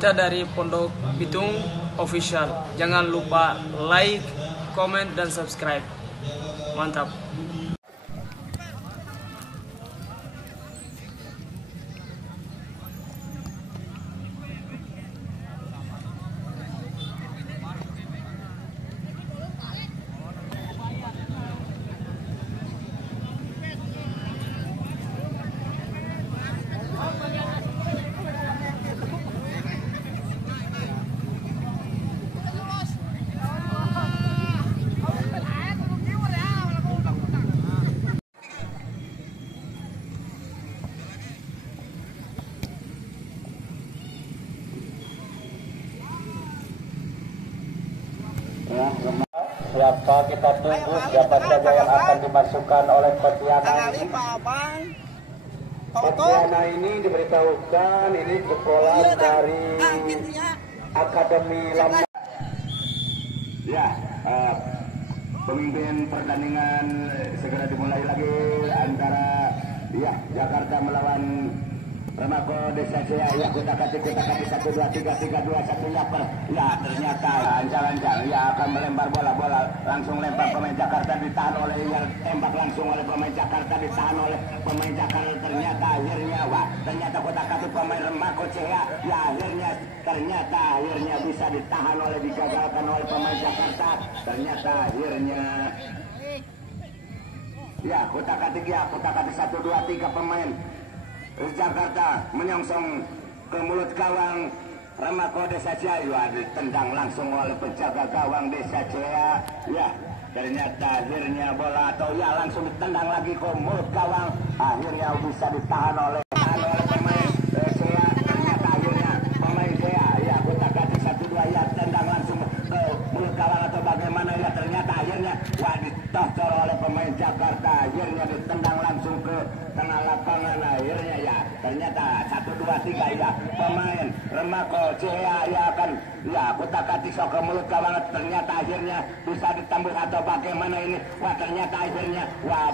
Kita dari Pondok Bitung Official. Jangan lupa like, comment, dan subscribe. Mantap. Siapa kita tunggu, siapa saja yang akan dimasukkan oleh Petiana ini. Petiana ini diberitahukan ini sekolah dari Akademi Lama. Ya, pemimpin pertandingan segera dimulai lagi antara Jakarta melawan Remako Desa Jaya. Ya, kita kasih 1 2 3 3 2 1 lapar. Ya, ternyata ancang-ancang akan melempar bola langsung lempar pemain Jakarta, ditahan oleh tembak langsung oleh pemain Jakarta, ditahan oleh pemain Jakarta. Ternyata akhirnya kotak-katik pemain Remako Jaya. Ya, akhirnya bisa ditahan digagalkan oleh pemain Jakarta. Ternyata akhirnya kotak-katik 1 2 3 pemain Jakarta menyongsong ke mulut gawang Remako Desa Jaya, ditendang langsung oleh penjaga gawang Desa Jaya. Ya, ternyata akhirnya bola langsung ditendang lagi ke mulut gawang. Akhirnya bisa ditahan oleh pemain Jaya. Ternyata akhirnya pemain Jaya kotak-katik 1 2 tendang langsung ke mulut gawang atau bagaimana. Ya, ternyata akhirnya ditocor oleh pemain Jakarta. Akhirnya ditendang langsung ke tengah lapangan. Akhirnya ternyata 1 2 3 pemain Remako Jaya akan kotak-katik ke mulut gawang. Ternyata akhirnya bisa ditembus atau bagaimana ini. Ternyata akhirnya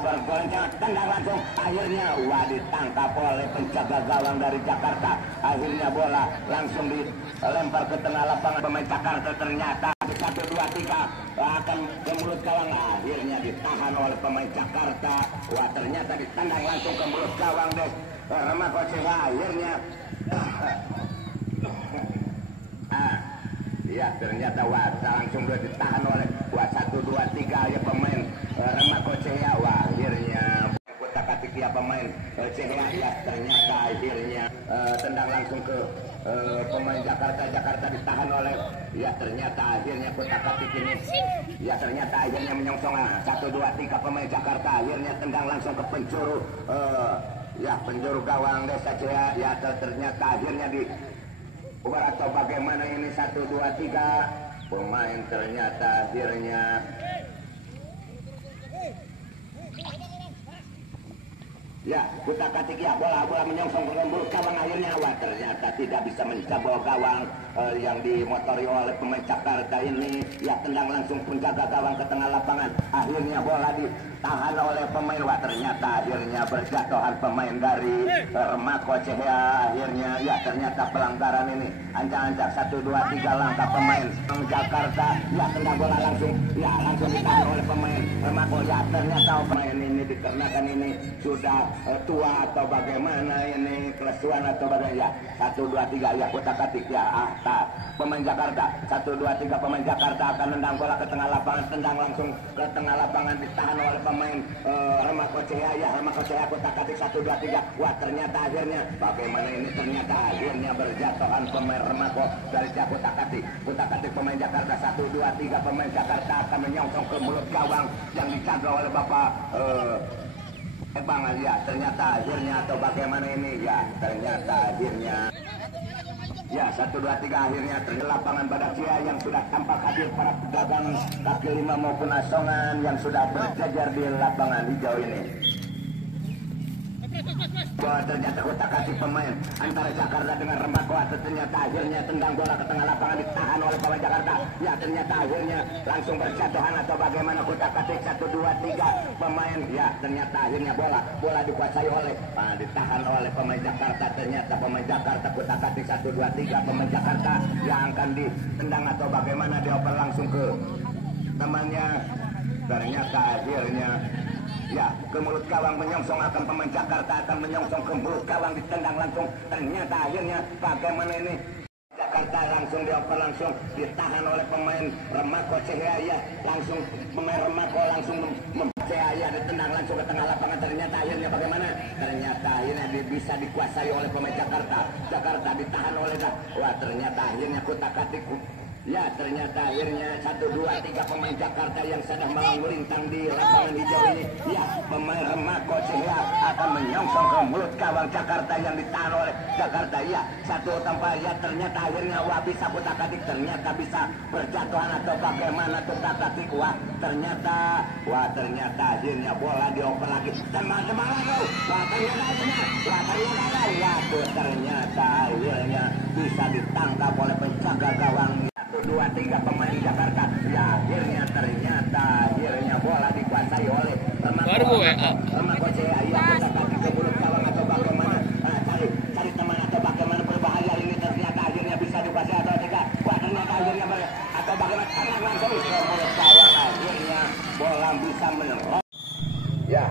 bergoncang, tendang langsung. Akhirnya ditangkap oleh penjaga gawang dari Jakarta. Akhirnya bola langsung dilempar ke tengah lapangan pemain Jakarta. Ternyata 1 2 3 akan ke mulut gawang. Akhirnya ditahan oleh pemain Jakarta. Ternyata ditendang langsung ke mulut gawang deh Remako Jaya. Akhirnya ternyata langsung ditahan oleh 1 2 3 pemain Remako Jaya. Akhirnya kotak-katik pemain Jaya. Ternyata akhirnya tendang langsung ke pemain Jakarta ditahan oleh ternyata akhirnya kotak-katik ini ternyata akhirnya menyongsong 1 2 3 pemain Jakarta. Akhirnya tendang langsung ke penjuru penjuru gawang Desa Jaya. Ternyata akhirnya di atau bagaimana ini 1 2 3 pemain ternyata akhirnya kotak-katik bola menyongsong ke mulut gawang. Akhirnya ternyata tidak bisa menjebol gawang yang dimotori oleh pemain Jakarta ini. Tendang langsung penjaga gawang ke tengah lapangan. Akhirnya bola ditahan oleh pemain. Ternyata akhirnya berjatuhan pemain dari Remako Jaya. Akhirnya ternyata pelanggaran ini ancang-ancang 1 2 3 langkah pemain Jakarta. Tendang bola langsung ditahan oleh pemain Remako. Ternyata pemain ini dikarenakan ini sudah tua atau bagaimana ini, kelesuan atau bagaimana. 1 2 3 kotak-katik pemain Jakarta. 1 2 3 pemain Jakarta akan nendang bola ke tengah lapangan, tendang langsung ke tengah lapangan, ditahan oleh pemain Remako Jaya. Remako Jaya kotak-katik 1 2 3. Ternyata akhirnya bagaimana ini, ternyata akhirnya berjatuhan pemain Remako dari kotak-katik pemain Jakarta. 1 2 3 pemain Jakarta akan menyongsong ke mulut gawang yang dijaga oleh Bapak ternyata akhirnya atau bagaimana ini ternyata akhirnya 1 2 3 akhirnya ternyata lapangan Badak Jaya yang sudah tampak hadir para pedagang kaki lima maupun asongan yang sudah berjajar di lapangan hijau ini. Bahwa ternyata kotak kasih pemain antara Jakarta dengan Rembako, atau ternyata akhirnya tendang bola ke tengah lapangan ditahan oleh pemain Jakarta. Ya ternyata akhirnya langsung berjatuhan atau bagaimana kotak kasih 1, 2, 3 pemain. Ya ternyata akhirnya bola dikuasai oleh ditahan oleh pemain Jakarta. Ternyata pemain Jakarta kotak kasih 1, 2, 3 pemain Jakarta yang akan ditendang atau bagaimana dioper langsung ke temannya. Ternyata akhirnya ya ke mulut gawang menyongsong akan pemain Jakarta, akan menyongsong ke mulut gawang ditendang langsung. Ternyata akhirnya bagaimana ini Jakarta langsung dioper, langsung ditahan oleh pemain Remako Cahaya. Langsung pemain Remako langsung Cahaya ditendang langsung ke tengah lapangan. Ternyata akhirnya bagaimana? Ternyata akhirnya bisa dikuasai oleh pemain Jakarta. Jakarta ditahan oleh ternyata akhirnya kutak-katik. Ya ternyata akhirnya 1, 2, 3 pemain Jakarta yang sedang melintang di lapangan hijau ini. Ya pemain Remako Cahaya akan menyongsong ke mulut gawang Jakarta yang ditahan oleh Jakarta. Ya satu tanpa, ya ternyata akhirnya bisa kutak-katik, ternyata bisa berjatuhan atau bagaimana kutak-katik. Ternyata akhirnya bola dioper lagi. Teman-teman ternyata akhirnya bisa ditangkap oleh penjaga gawang. 1, 2, 3 pemain Jakarta. Ya akhirnya bola dikuasai oleh Remako Cahaya. Kutak-katik ke mulut gawang atau bagaimana? Cari teman atau bagaimana, berbahaya ini. Ternyata akhirnya bisa dikuasai atau tidak. Ternyata akhirnya atau bagaimana? Tangan langsung ke mulut gawang. Akhirnya bola bisa menyerang. Ya,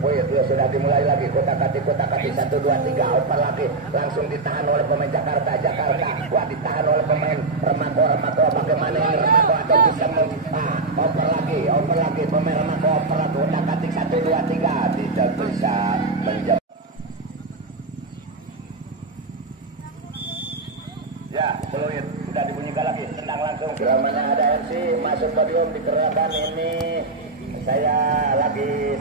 poin sudah dimulai lagi. Kotak-katik 1, 2, 3 oper lagi. Langsung ditahan oleh pemain Jakarta. Ditahan oleh pemain Remako. Bagaimana ini Remako atau bisa oper lagi pemain Remako, oper lagi. Kotak-katik 1, 2, 3 tidak bisa menjawab. Ya, peluit sudah dibunyikan lagi. Tendang langsung. Mana ada MC masuk podium dikerahkan ini. Saya lagi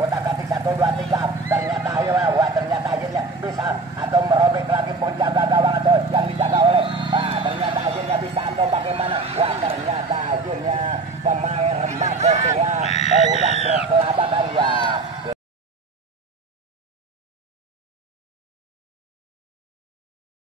utak atik 1 2 3